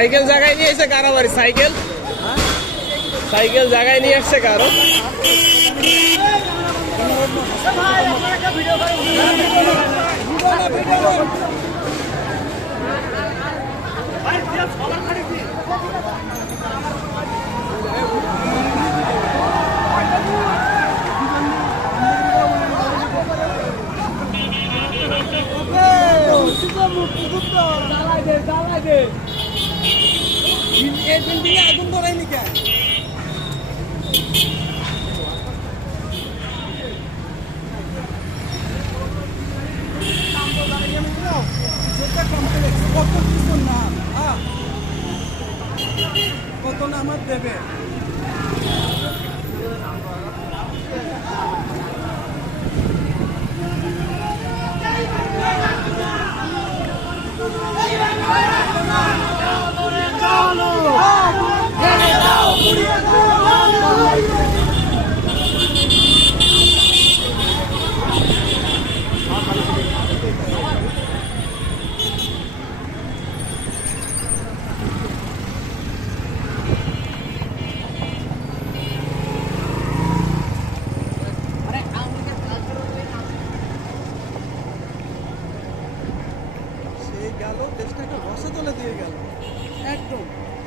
Cycle জায়গায় নিয়ে এসে কারো বাড়ি সাইকেল সাইকেল জায়গায় নিয়ে আসছে কারো। আগুন ধরাইনি কেন? কত কিছু না কত না আমার দেবে।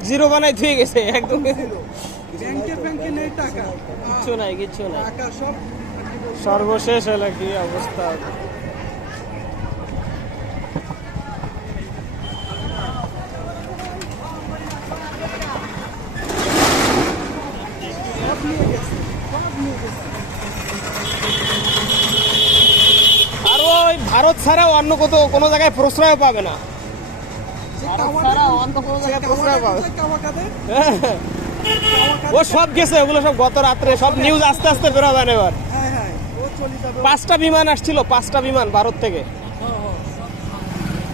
জিরো বানাই থুয়ে গেছে একদম। ব্যাংকে নেই টাকা, কিচ্ছু নাই কিচ্ছু নাই, টাকা সব সর্বশেষ হলো কি অবস্থা। আর ওই ভারত ছাড়াও অন্য কোনো জায়গায় প্রশ্রয় পাবে না। ও সব গেছে, ওগুলো সব গত রাত্রে সব নিউজ আস্তে আস্তে বেরোবেন এবার। 5টা বিমান আসছিল, 5টা বিমান ভারত থেকে,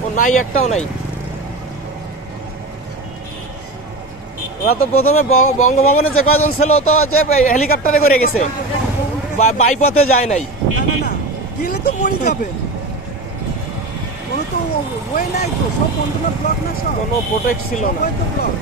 ও নাই একটাও নাই। ওরা তো প্রথমে বঙ্গভবনে যে কয়জন ছিল তো যে হেলিকপ্টারে করে গেছে, বাইপথে যায় নাই। গেলে তো মরে যাবে, কোনো তো ওয়ে নাই তো, সব কন্টেনার ব্লক না, সব কোনো প্রোটেক্ট ছিল না। তো ব্লক।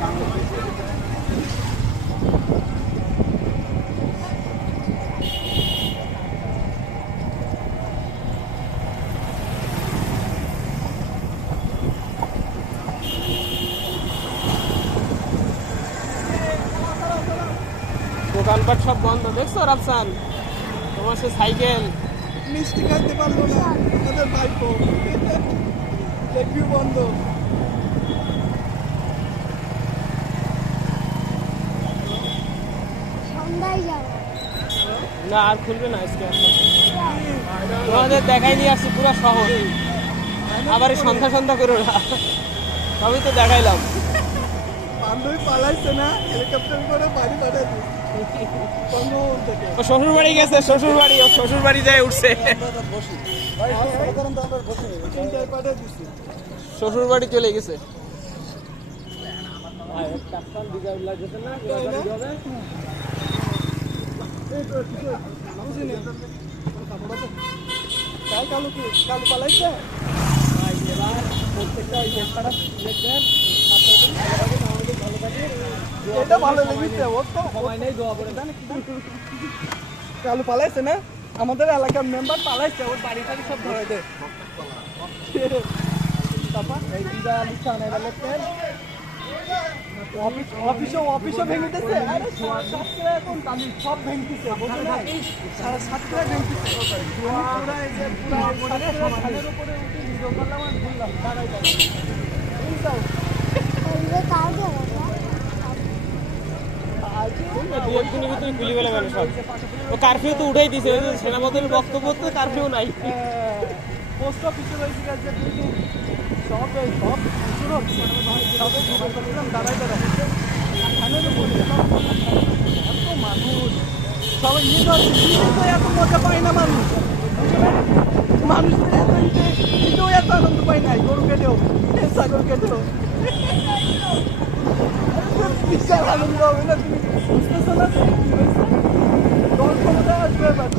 দোকানপাট সব বন্ধ, দেখছো রাফসান? তোমার সে সাইকেল মিষ্টি খাইতে পারলো না ওদের ভাইপো, দেখবি বন্ধ। না আর খুলবে না আজকে। তোমাদের দেখাই নিয়ে আসছি পুরো শহর, আবার সন্ধ্যা সন্ধ্যা করো না, সবই তো দেখাইলাম। বান্ধবী পালাইছে না, হেলিকপ্টার করে বাড়ি পাঠাই দিই। ও শ্বশুর বাড়ি গেছে, শ্বশুর বাড়ি, ও শ্বশুর বাড়ি যায় উঠছে, শ্বশুর বাড়ি চলে গেছে। কালু পালাইছে এটা ভালো লেগেছে, ওর তো সময় নেই দোয়া করে জানে। কালু পালাইছে না, আমাদের এলাকার মেম্বার পালাইছে, ওর বাড়ি টাড়ি সব ধরে দেয়। অফিসও ভেঙে দিচ্ছে, সব ভেঙতেছে, সাতটা ভেঙতেছে। কারফিউ তো উঠাই দিছে, সেনাপতির বক্তব্য তো কারফিউ নাই। পোস্ট অফিসে রয়েছে সব দাঁড়াই মানুষ সবাই এত মজা পায় না, মানুষ এত আনন্দ পায় নাই। গরু কেটেও, ছাগল কেটেও বিশাল আনন্দ হবে না, তুমি বুঝতেছো না? দল ক্ষমতা আসবে এবার।